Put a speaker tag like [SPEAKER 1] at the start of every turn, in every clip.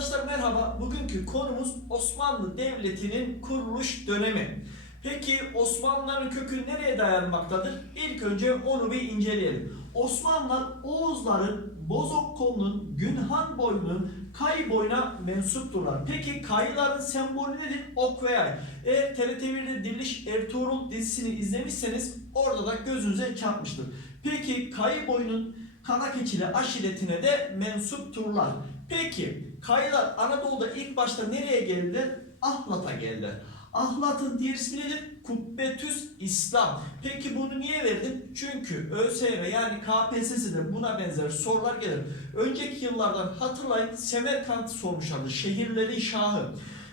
[SPEAKER 1] Arkadaşlar merhaba. Bugünkü konumuz Osmanlı Devleti'nin kuruluş dönemi. Peki Osmanlıların kökü nereye dayanmaktadır? İlk önce onu bir inceleyelim. Osmanlılar Oğuzların, Bozokkolunun, Günhan boyunun, Kay boyuna mensupturlar. Peki Kayıların sembolü nedir? Ok ve yay. Eğer TRT1'de Diriliş Ertuğrul dizisini izlemişseniz orada da gözünüze çarpmıştır. Peki Kayı boyunun Karakeçili aşiretine de mensupturlar. Peki Kayılar Anadolu'da ilk başta nereye geldiler? Ahlat'a geldiler. Ahlat'ın diğer ismi nedir? Kubbetüs İslam. Peki bunu niye verdim? Çünkü ÖSYM yani KPSS'de buna benzer sorular gelir. Önceki yıllardan hatırlayın Semerkant'ı sormuşlardı. Şehirlerin şahı.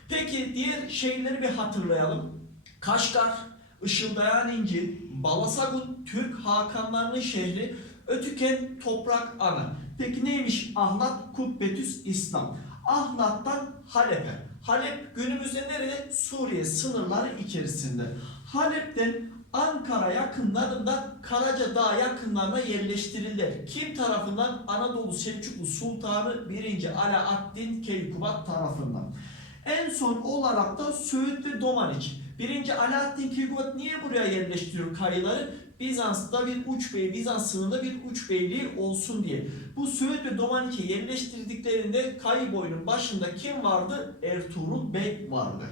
[SPEAKER 1] Peki diğer şehirleri bir hatırlayalım. Kaşgar, Işıldayan İnci, Balasagun, Türk Hakanlarının şehri, Ötüken Toprak Ana. Peki neymiş Ahlat Kubbetüs İslam? Ahlat'tan Halep'e. Halep günümüzde nerede? Suriye sınırları içerisinde. Halep'ten Ankara yakınlarında Karaca Dağ yakınlarına yerleştirildiler. Kim tarafından? Anadolu Selçuklu Sultanı 1. Alaaddin Keykubat tarafından. En son olarak da Söğüt ve Domaniç. 1. Alaaddin Keykubat niye buraya yerleştiriyor kayıları? Bizans'ta bir uç bey, Bizans sınırında bir uç beyliği olsun diye. Bu Söğüt ve Domaniç'e yerleştirdiklerinde kayı boyunun başında kim vardı? Ertuğrul Bey vardı.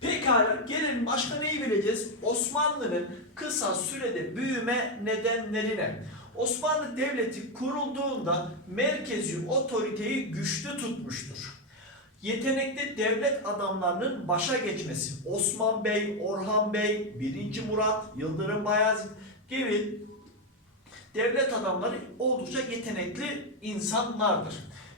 [SPEAKER 1] Pekala gelelim başka neyi bileceğiz? Osmanlı'nın kısa sürede büyüme nedenlerine. Osmanlı Devleti kurulduğunda merkezi otoriteyi güçlü tutmuştur. Yetenekli devlet adamlarının başa geçmesi, Osman Bey, Orhan Bey, 1. Murat, Yıldırım Bayezid gibi devlet adamları oldukça yetenekli insanlardır.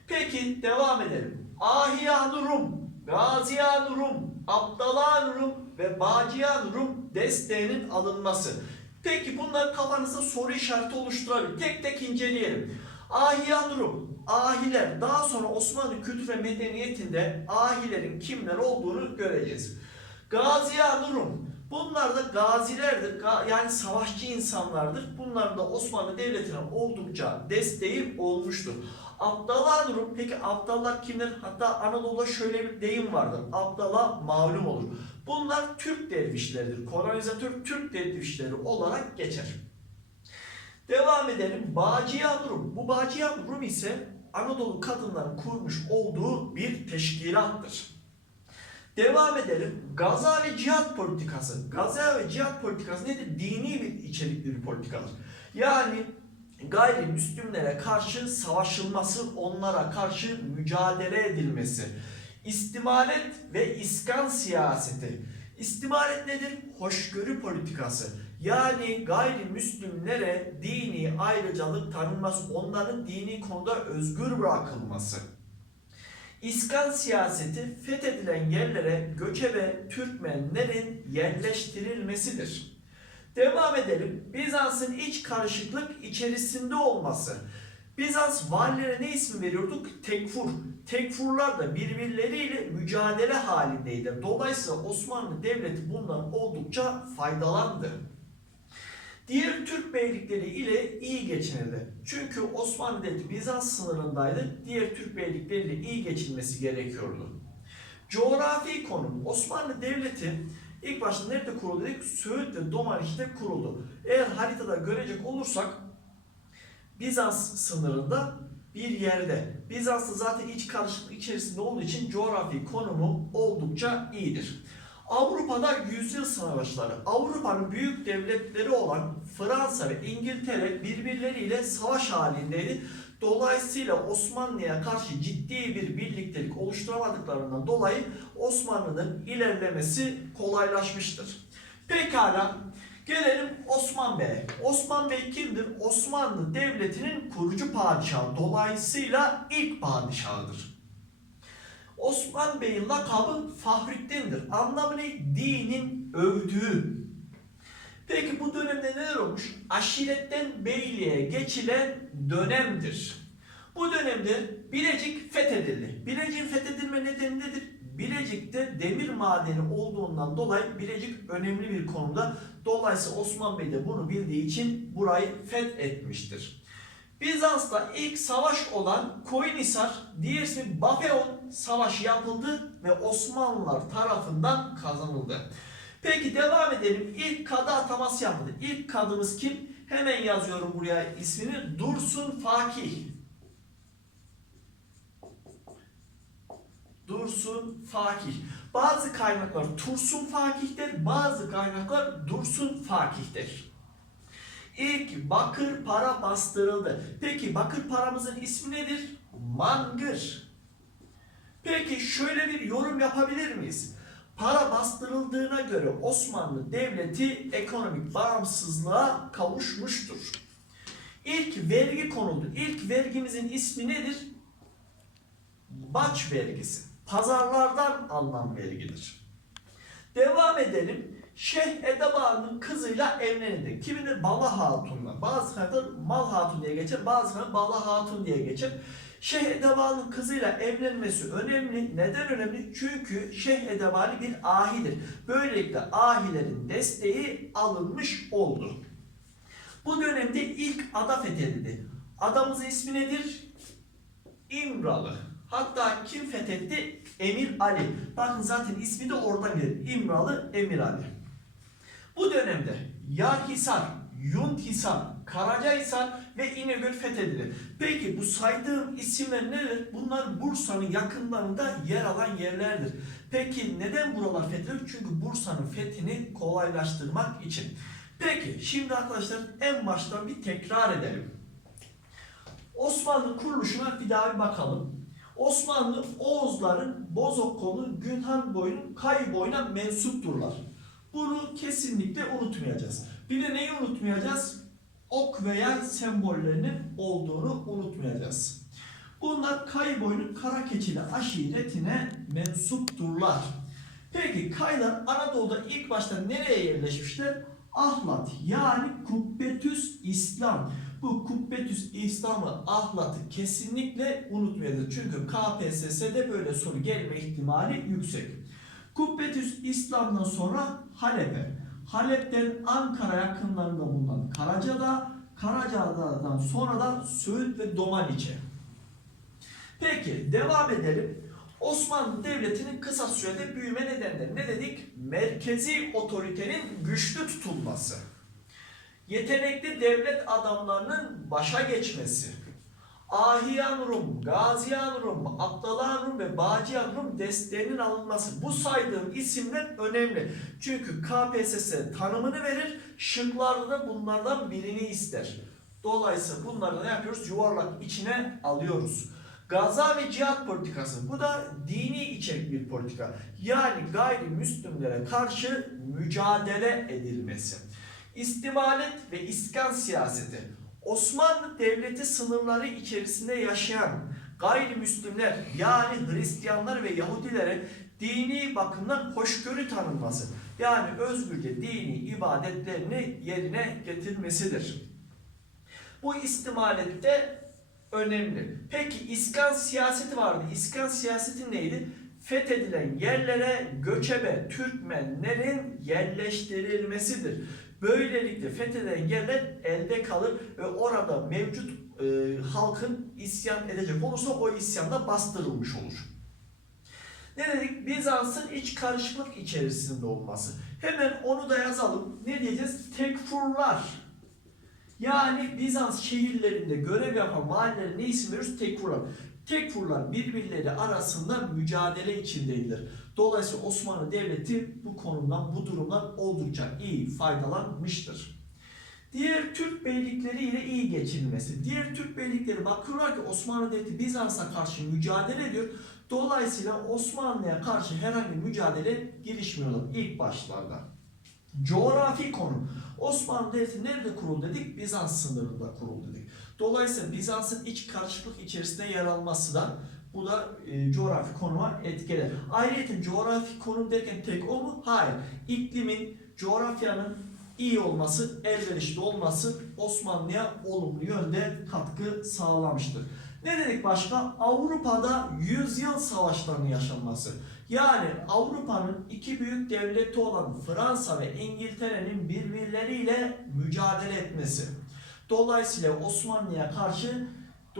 [SPEAKER 1] Peki devam edelim. Ahiyan Rum, Gaziyan Rum, Abdalan Rum ve Baciyan Rum desteğinin alınması. Peki bunlar kafanızda soru işareti oluşturabilir. Tek tek inceleyelim. Ahiyan Rum, ahiler daha sonra Osmanlı kültür ve medeniyetinde ahilerin kimler olduğunu göreceğiz. Gaziyan Rum, bunlar da gazilerdir, ga- yani savaşçı insanlardır. Bunların da Osmanlı Devleti'ne oldukça desteği olmuştur. Abdallah Rum, peki Abdallah kimler? Hatta Anadolu'da şöyle bir deyim vardır. Abdallah malum olur. Bunlar Türk dervişleridir. Kolonizatör Türk dervişleri olarak geçer. Devam edelim. Bağcıyan Rum. Bu Bağcıyan Rum ise Anadolu kadınların kurmuş olduğu bir teşkilattır. Devam edelim. Gaza ve cihat politikası. Gaza ve cihat politikası nedir? Dini bir içerikli bir politikadır. Yani gayrimüslimlere karşı savaşılması, onlara karşı mücadele edilmesi. İstimalet ve iskan siyaseti. İstimalet nedir? Hoşgörü politikası. Yani gayrimüslimlere dini ayrıcalık tanınması, onların dini konuda özgür bırakılması. İskan siyaseti fethedilen yerlere göçebe Türkmenlerin yerleştirilmesidir. Devam edelim. Bizans'ın iç karışıklık içerisinde olması. Bizans valilere ne ismi veriyorduk? Tekfur. Tekfurlar da birbirleriyle mücadele halindeydi. Dolayısıyla Osmanlı Devleti bundan oldukça faydalandı. Diğer Türk beylikleri ile iyi geçinirdi. Çünkü Osmanlı Devleti Bizans sınırındaydı. Diğer Türk beylikleriyle iyi geçinmesi gerekiyordu. Coğrafi konum. Osmanlı Devleti ilk başta nerede kuruldu dedik? Söğüt ve Domaniç'te kuruldu. Eğer haritada görecek olursak Bizans sınırında bir yerde. Bizans da zaten iç karışıklık içerisinde olduğu için coğrafi konumu oldukça iyidir. Avrupa'da yüzyıl savaşları, Avrupa'nın büyük devletleri olan Fransa ve İngiltere birbirleriyle savaş halindeydi. Dolayısıyla Osmanlı'ya karşı ciddi bir birliktelik oluşturamadıklarından dolayı Osmanlı'nın ilerlemesi kolaylaşmıştır. Pekala gelelim Osman Bey'e. Osman Bey kimdir? Osmanlı Devleti'nin kurucu padişahı. Dolayısıyla ilk padişahıdır. Osman Bey'in lakabı Fahrettin'dir. Anlamı ne? Dinin övdüğü. Peki bu dönemde neler olmuş? Aşiretten beyliğe geçilen dönemdir. Bu dönemde Bilecik fethedildi. Bilecik'in fethedilme nedeni nedir? Bilecik'te demir madeni olduğundan dolayı Bilecik önemli bir konumda. Dolayısıyla Osman Bey de bunu bildiği için burayı fethetmiştir. Bizans'ta ilk savaş olan Koyunhisar, diğerisi Bafeon Savaşı yapıldı ve Osmanlılar tarafından kazanıldı. Peki devam edelim. İlk kadı ataması yapıldı. İlk kadımız kim? Hemen yazıyorum buraya ismini. Dursun Fakih. Dursun Fakih. Bazı kaynaklar Tursun Fakih'tir, bazı kaynaklar Dursun Fakih'tir. İlk bakır para bastırıldı. Peki bakır paramızın ismi nedir? Mangır. Peki şöyle bir yorum yapabilir miyiz? Para bastırıldığına göre Osmanlı Devleti ekonomik bağımsızlığa kavuşmuştur. İlk vergi konuldu. İlk vergimizin ismi nedir? Baç vergisi. Pazarlardan alınan vergidir. Devam edelim. Şeyh Edeba'nın kızıyla evlenildi. Kiminin Bala Hatun'la. Bazı kaynaklar Mal Hatun diye geçer, bazı kaynaklar Bala Hatun diye geçer. Şeyh Edeba'nın kızıyla evlenmesi önemli. Neden önemli? Çünkü Şeyh Edebali bir ahidir. Böylelikle ahilerin desteği alınmış oldu. Bu dönemde ilk ada fethedildi. Adamızın ismi nedir? İmralı. Hatta kim fethetti? Emir Ali. Bakın zaten ismi de oradan gelir. İmralı Emir Ali. Bu dönemde Yarhisar, Yunthisar, Karacahisar ve İnegöl fethedildi. Peki bu saydığım isimler neler? Bunlar Bursa'nın yakınlarında yer alan yerlerdir. Peki neden buralar fethedildi? Çünkü Bursa'nın fethini kolaylaştırmak için. Peki şimdi arkadaşlar en baştan bir tekrar edelim. Osmanlı kuruluşuna bir daha bir bakalım. Osmanlı Oğuzların Bozok kolu Günhan boyunun Kay boyuna mensupturlar. Bunu kesinlikle unutmayacağız. Bir de neyi unutmayacağız? Ok veya sembollerinin olduğunu unutmayacağız. Bunlar Kay boyunun Karakeçili aşiretine mensupturlar. Peki Kaylar Anadolu'da ilk başta nereye yerleşmişler? Ahlat yani Kubbetüs İslam. Bu Kubbetüs İslam'ı ahlatı kesinlikle unutmayacağız. Çünkü KPSS'de böyle soru gelme ihtimali yüksek. Kubbetüs İslam'dan sonra Halep'e. Halep'ten Ankara yakınlarında bulunan Karacadağ, Karacadağ'dan sonra da Söğüt ve Domaniçe. Peki devam edelim. Osmanlı Devleti'nin kısa sürede büyüme nedenleri ne dedik? Merkezi otoritenin güçlü tutulması. Yetenekli devlet adamlarının başa geçmesi. Ahiyan Rum, Gaziyan ve Bağcıyan Rum desteğinin alınması. Bu saydığım isimler önemli. Çünkü KPSS tanımını verir, şıklarda da bunlardan birini ister. Dolayısıyla bunları ne yapıyoruz? Yuvarlak içine alıyoruz. Gaza ve cihat politikası. Bu da dini içerik bir politika. Yani gayrimüslimlere karşı mücadele edilmesi. İstimalet ve iskan siyaseti. Osmanlı Devleti sınırları içerisinde yaşayan gayrimüslimler yani Hristiyanlar ve Yahudilere dini bakımdan hoşgörü tanınması. Yani özgürce dini ibadetlerini yerine getirmesidir. Bu istimalette önemli. Peki iskan siyaseti vardı. İskan siyaseti neydi? Fethedilen yerlere göçebe Türkmenlerin yerleştirilmesidir. Böylelikle fethedilen yerler elde kalır ve orada mevcut e, halkın isyan edecek olursa o isyanda bastırılmış olur. Ne dedik? Bizans'ın iç karışıklık içerisinde olması. Hemen onu da yazalım. Ne diyeceğiz? Tekfurlar. Yani Bizans şehirlerinde görev yapan mahallelere ne isim veriyoruz? Tekfurlar. Tekfurlar birbirleri arasında mücadele içindeydiler. Dolayısıyla Osmanlı Devleti bu konudan, bu durumdan oldukça iyi faydalanmıştır. Diğer Türk beylikleri ile iyi geçinmesi. Diğer Türk beylikleri bakıyorlar ki Osmanlı Devleti Bizans'a karşı mücadele ediyor. Dolayısıyla Osmanlı'ya karşı herhangi bir mücadele girişmiyorlar ilk başlarda. Coğrafi konum. Osmanlı Devleti nerede kuruldu dedik? Bizans sınırında kuruldu dedik. Dolayısıyla Bizans'ın iç karışıklık içerisinde yer alması da bu da e, coğrafi konuma etkiler. Ayrıca coğrafi konum derken tek o mu? Hayır. İklimin, coğrafyanın iyi olması, elverişli olması Osmanlı'ya olumlu yönde katkı sağlamıştır. Ne dedik başka? Avrupa'da yüzyıl savaşlarının yaşanması. Yani Avrupa'nın iki büyük devleti olan Fransa ve İngiltere'nin birbirleriyle mücadele etmesi. Dolayısıyla Osmanlı'ya karşı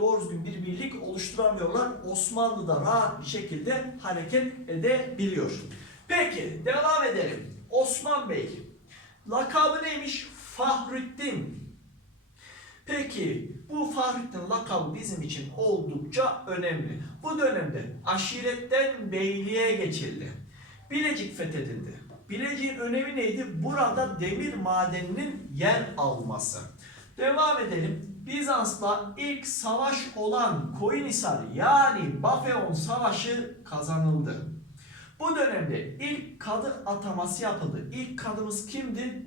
[SPEAKER 1] doğru düzgün bir birlik oluşturamıyorlar. Osmanlı da rahat bir şekilde hareket edebiliyor. Peki devam edelim. Osman Bey. Lakabı neymiş? Fahrettin. Peki bu Fahrettin lakabı bizim için oldukça önemli. Bu dönemde aşiretten beyliğe geçildi. Bilecik fethedildi. Bilecik'in önemi neydi? Burada demir madeninin yer alması. Devam edelim. Bizans'la ilk savaş olan Koyunhisar yani Bafeon Savaşı kazanıldı. Bu dönemde ilk kadı ataması yapıldı. İlk kadımız kimdi?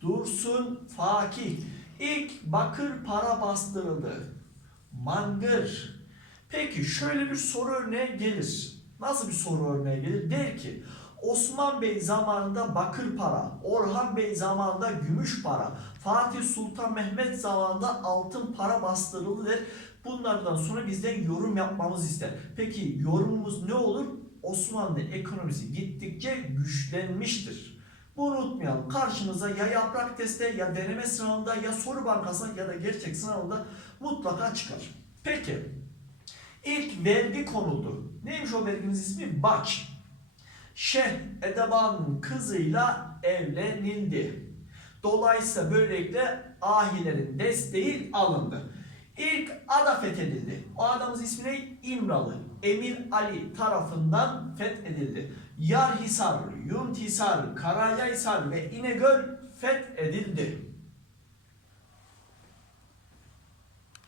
[SPEAKER 1] Dursun Fakih. İlk bakır para bastırıldı. Mangır. Peki şöyle bir soru örneği gelir. Nasıl bir soru örneği gelir? Der ki Osman Bey zamanında bakır para, Orhan Bey zamanında gümüş para, Fatih Sultan Mehmet zamanında altın para bastırıldı der. Bunlardan sonra bizden yorum yapmamız ister. Peki yorumumuz ne olur? Osmanlı ekonomisi gittikçe güçlenmiştir. Bunu unutmayalım. Karşınıza ya yaprak teste ya deneme sınavında ya soru bankasında ya da gerçek sınavında mutlaka çıkar. Peki ilk vergi konuldu. Neymiş o verginin ismi? Baç. Şeyh Edeban'ın kızıyla evlenildi. Dolayısıyla böylelikle ahilerin desteği alındı. İlk ada fethedildi. O adamın ismi? İmralı. Emir Ali tarafından fethedildi. Yarhisar, Yuntisar, Karacahisar ve İnegöl fethedildi.